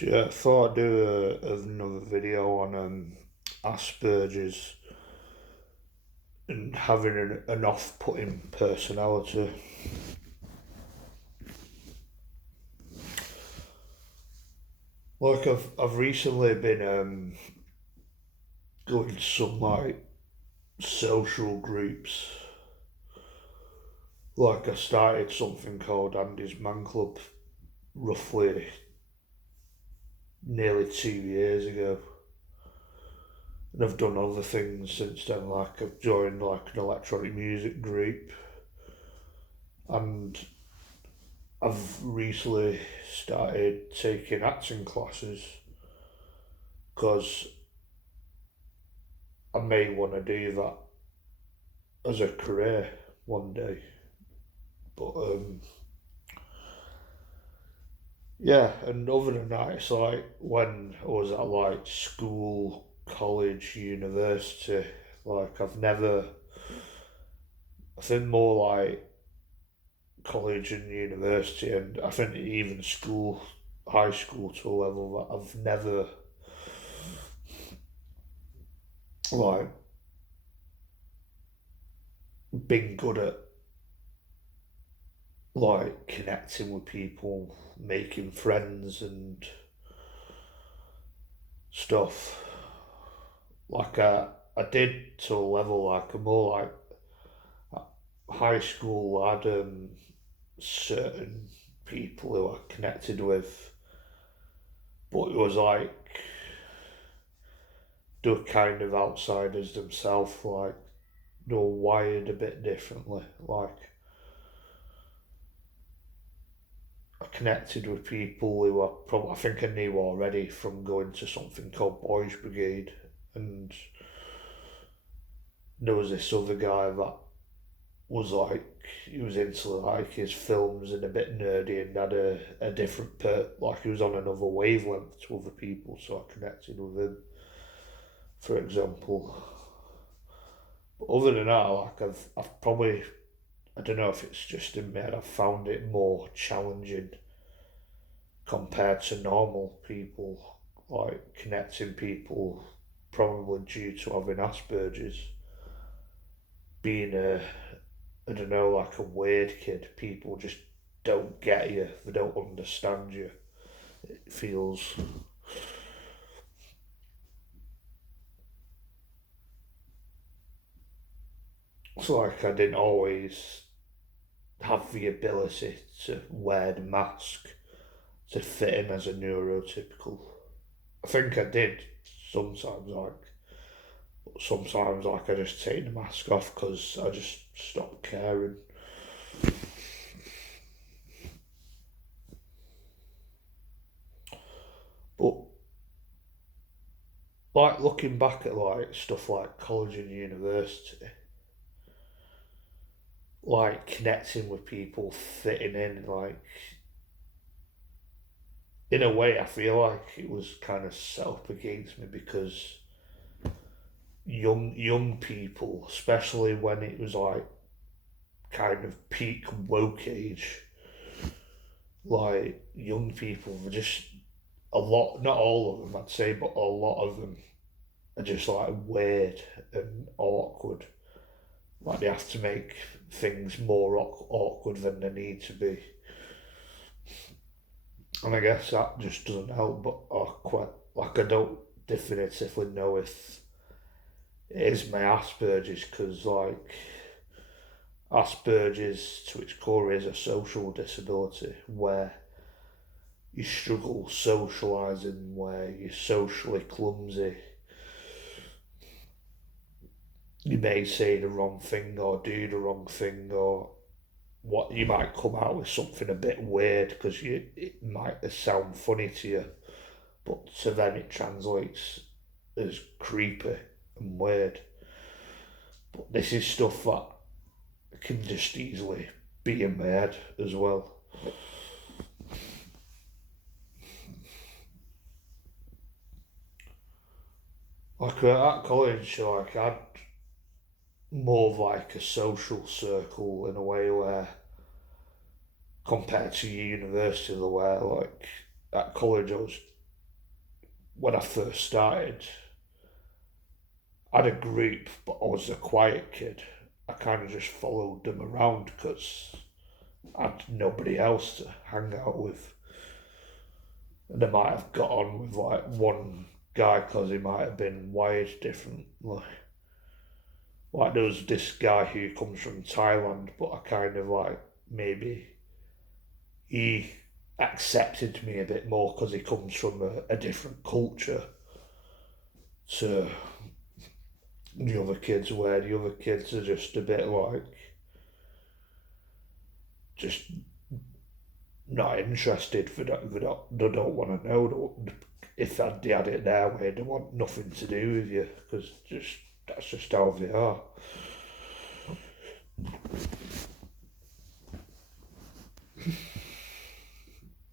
Yeah, I thought I'd do another video on Aspergers and having an off-putting personality. Like I've recently been going to some like social groups. Like I started something called Andy's Man Club roughly nearly 2 years ago. And I've done other things since then, like I've joined like an electronic music group and I've recently started taking acting classes because I may want to do that as a career one day. But yeah, and other than that, it's like when I was at like school, college, university, like I think more like college and university, and I think even school, high school to a level that I've never like been good at like connecting with people, making friends and stuff. Like I did to a level like a more like high school. I had certain people who I connected with, but it was like they were kind of outsiders themselves. Like they were wired a bit differently. Like I connected with people who I probably I think I knew already from going to something called Boys Brigade, and there was this other guy that was like he was into like his films and a bit nerdy and had a different like he was on another wavelength to other people, so I connected with him, for example. But other than that, like I've probably I don't know if it's just in me, I've found it more challenging compared to normal people, like connecting people, probably due to having Asperger's, being I don't know, like a weird kid. People just don't get you, they don't understand you. It feels it's like I didn't always have the ability to wear the mask to fit in as a neurotypical. I think I did sometimes, like I just take the mask off because I just stopped caring. But like looking back at like stuff like college and university, like connecting with people, fitting in, like in a way, I feel like it was kind of set up against me because young people, especially when it was like kind of peak woke age, like young people were just a lot, not all of them, I'd say, but a lot of them are just like weird and awkward. Like they have to make things more awkward than they need to be. And I guess that just doesn't help, but I quite, like, I don't definitively know if it is my Asperger's, because, like, Asperger's to its core is a social disability where you struggle socialising, where you're socially clumsy, you may say the wrong thing or do the wrong thing, or what you might come out with something a bit weird because it might sound funny to you, but to them it translates as creepy and weird. But this is stuff that can just easily be in my head as well. Like at college, like I had more of like a social circle in a way where compared to university, the where like at college I was when I first started, I had a group, but I was a quiet kid. I kind of just followed them around because I had nobody else to hang out with. And I might have got on with like one guy because he might have been wired differently. Like there was this guy who comes from Thailand, but I kind of like maybe he accepted me a bit more because he comes from a different culture to the other kids, where the other kids are just a bit like just not interested. They don't want to know. If they had it their way, they want nothing to do with you because just that's just how they are.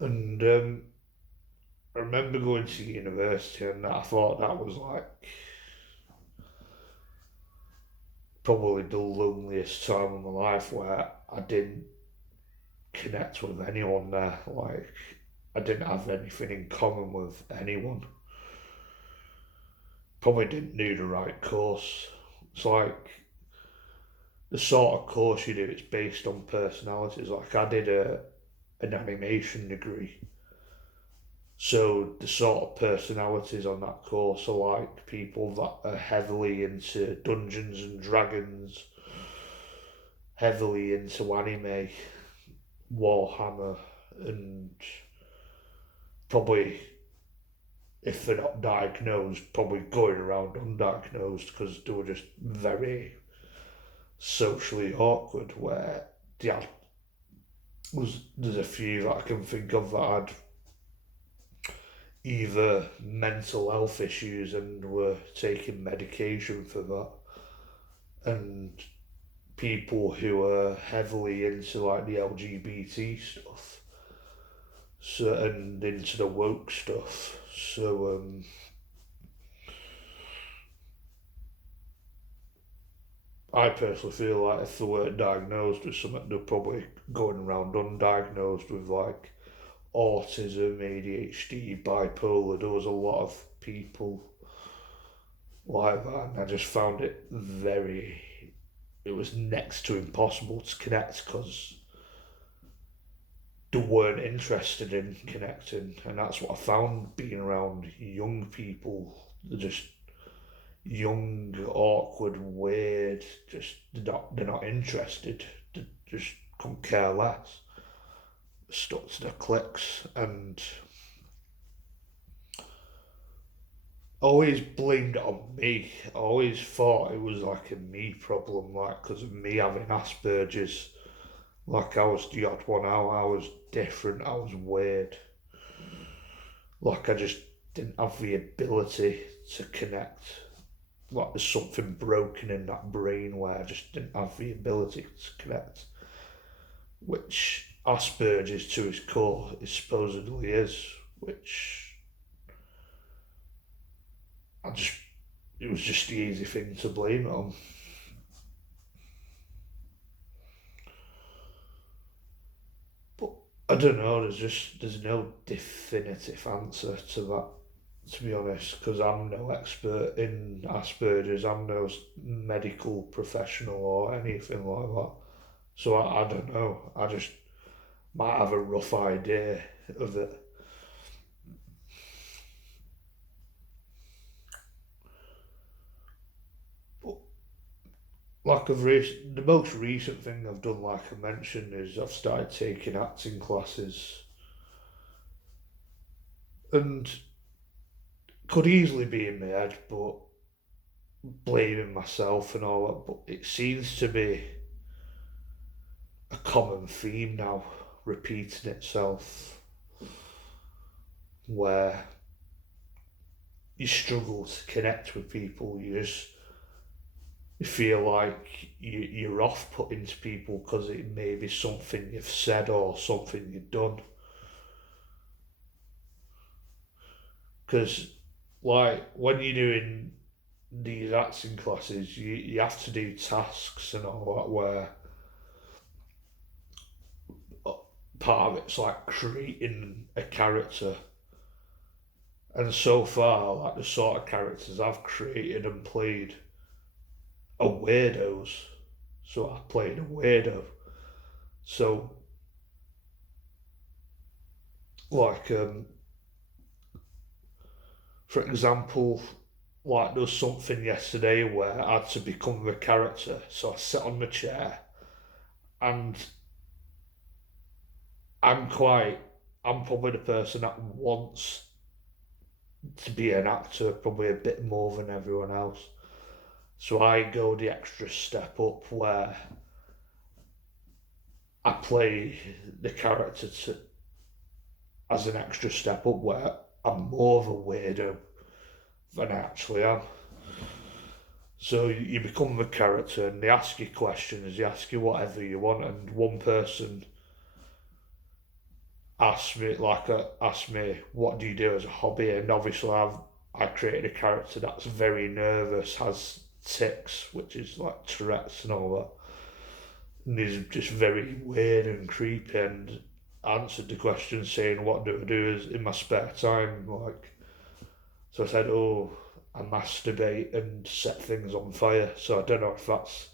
And I remember going to university, and I thought that was like probably the loneliest time of my life where I didn't connect with anyone there. Like I didn't have anything in common with anyone. Probably didn't do the right course. It's like the sort of course you do. It's based on personalities. Like I did an animation degree, so the sort of personalities on that course are like people that are heavily into Dungeons and Dragons, heavily into anime, Warhammer, and probably if they're not diagnosed, probably going around undiagnosed because they were just very socially awkward. Where yeah, there's a few that I can think of that had either mental health issues and were taking medication for that, and people who are heavily into like the LGBT stuff, so and into the woke stuff. So I personally feel like if they weren't diagnosed with something, they're probably going around undiagnosed with like autism, ADHD, bipolar. There was a lot of people like that, and I just found it very. It was next to impossible to connect because they weren't interested in connecting, and that's what I found being around young people. They're just young, awkward, weird. Just they're not interested. They just couldn't care less. Stuck to their cliques, and always blamed it on me. I always thought it was like a me problem, like because of me having Aspergers. Like I was the odd one out. I was different. I was weird. Like I just didn't have the ability to connect. Like there's something broken in that brain where I just didn't have the ability to connect, which Asperger's to its core is supposedly is, which I just it was just the easy thing to blame it on. But I don't know. There's no definitive answer to that. To be honest, because I'm no expert in Asperger's, I'm no medical professional or anything like that. So I don't know. I just might have a rough idea of it. But the most recent thing I've done, like I mentioned, is I've started taking acting classes, and could easily be in my head, but blaming myself and all that. But it seems to be a common theme now, repeating itself, where you struggle to connect with people. You feel like you're off putting to people because it may be something you've said or something you've done. Because, like, when you're doing these acting classes, you have to do tasks and all that where uh, part of it's like creating a character, And so far, like the sort of characters I've created and played are weirdos. So I played a weirdo. So, like, for example, like there was something yesterday where I had to become the character. So I sat on the chair and I'm quite, I'm probably the person that wants to be an actor probably a bit more than everyone else. So I go the extra step up where I play the character as an extra step up where I'm more of a weirdo than I actually am. So you become the character and they ask you questions, they ask you whatever you want, and one person asked me what do you do as a hobby, and obviously I created a character that's very nervous, has tics, which is like Tourette's and all that, and he's just very weird and creepy, and answered the question saying what do I do is in my spare time, like, so I said, oh, I masturbate and set things on fire. So I don't know if that's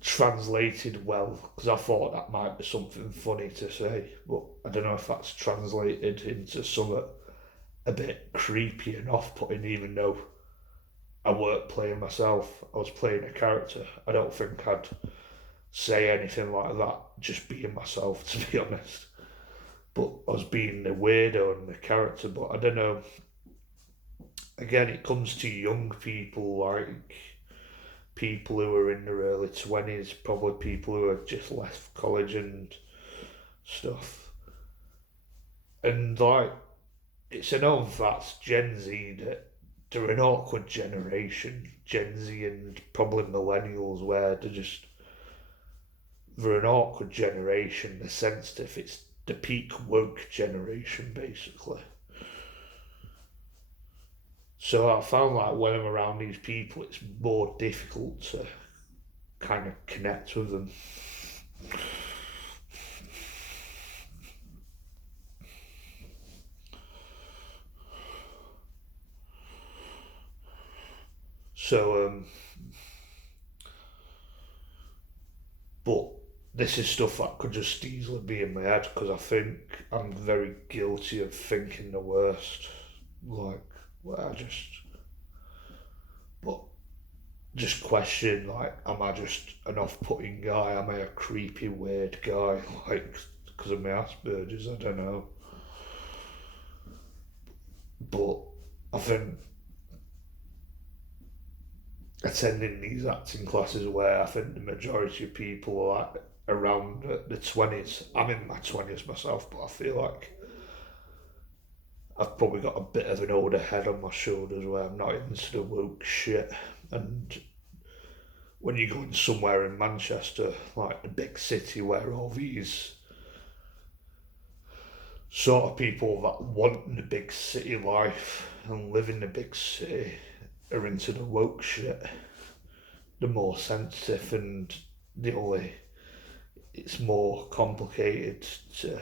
translated well because I thought that might be something funny to say, but I don't know if that's translated into something a bit creepy and off-putting. Even though I weren't playing myself, I was playing a character. I don't think I'd say anything like that just being myself, to be honest. But I was being the weirdo and the character. But I don't know. Again, it comes to young people, like people who are in their early 20s, probably people who have just left college and stuff. And like, it's a known fact, Gen Z, that they're an awkward generation, Gen Z and probably millennials, where they're an awkward generation, they're sensitive, it's the peak woke generation, basically. So I found like when I'm around these people, it's more difficult to kind of connect with them. So, but this is stuff that could just easily be in my head because I think I'm very guilty of thinking the worst. Like, well, but just question, like, am I just an off-putting guy? Am I a creepy, weird guy? Like, because of my Aspergers, I don't know. But I think attending these acting classes where I think the majority of people are like around the 20s. I'm in my 20s myself, but I feel like I've probably got a bit of an older head on my shoulders where I'm not into the woke shit. And when you go in somewhere in Manchester, like the big city where all these sort of people that want the big city life and live in the big city are into the woke shit, the more sensitive and the only it's more complicated to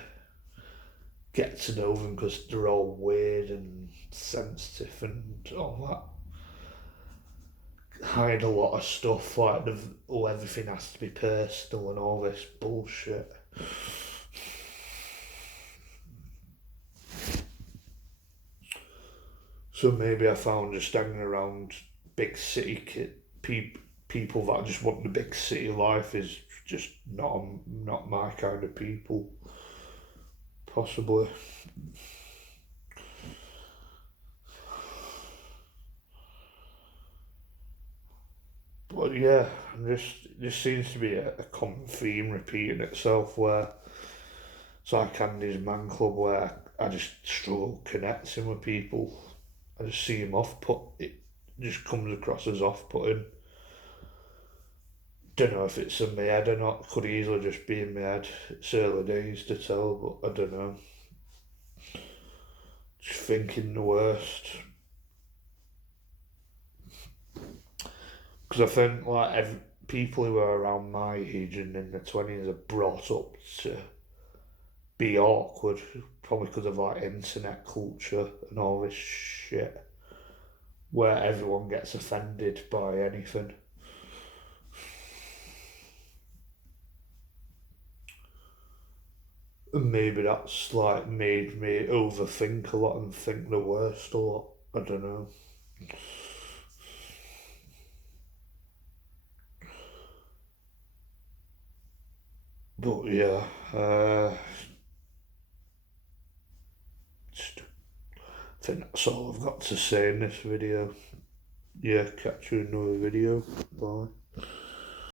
get to know them because they're all weird and sensitive and all that. Hide a lot of stuff like everything has to be personal and all this bullshit. So maybe I found just hanging around big city people that just want the big city life is just not my kind of people. Possibly. But yeah, just seems to be a common theme repeating itself where it's like Andy's Man Club where I just struggle connecting with people. I just see him off put it just comes across as off putting. Don't know if it's in my head or not. Could easily just be in my head. It's early days to tell, but I don't know. Just thinking the worst. Because I think like people who are around my age and in their 20s are brought up to be awkward probably because of like internet culture and all this shit, where everyone gets offended by anything. And maybe that's like made me overthink a lot and think the worst a lot. I don't know. But yeah, just, I think that's all I've got to say in this video. Yeah, catch you in another video. Bye.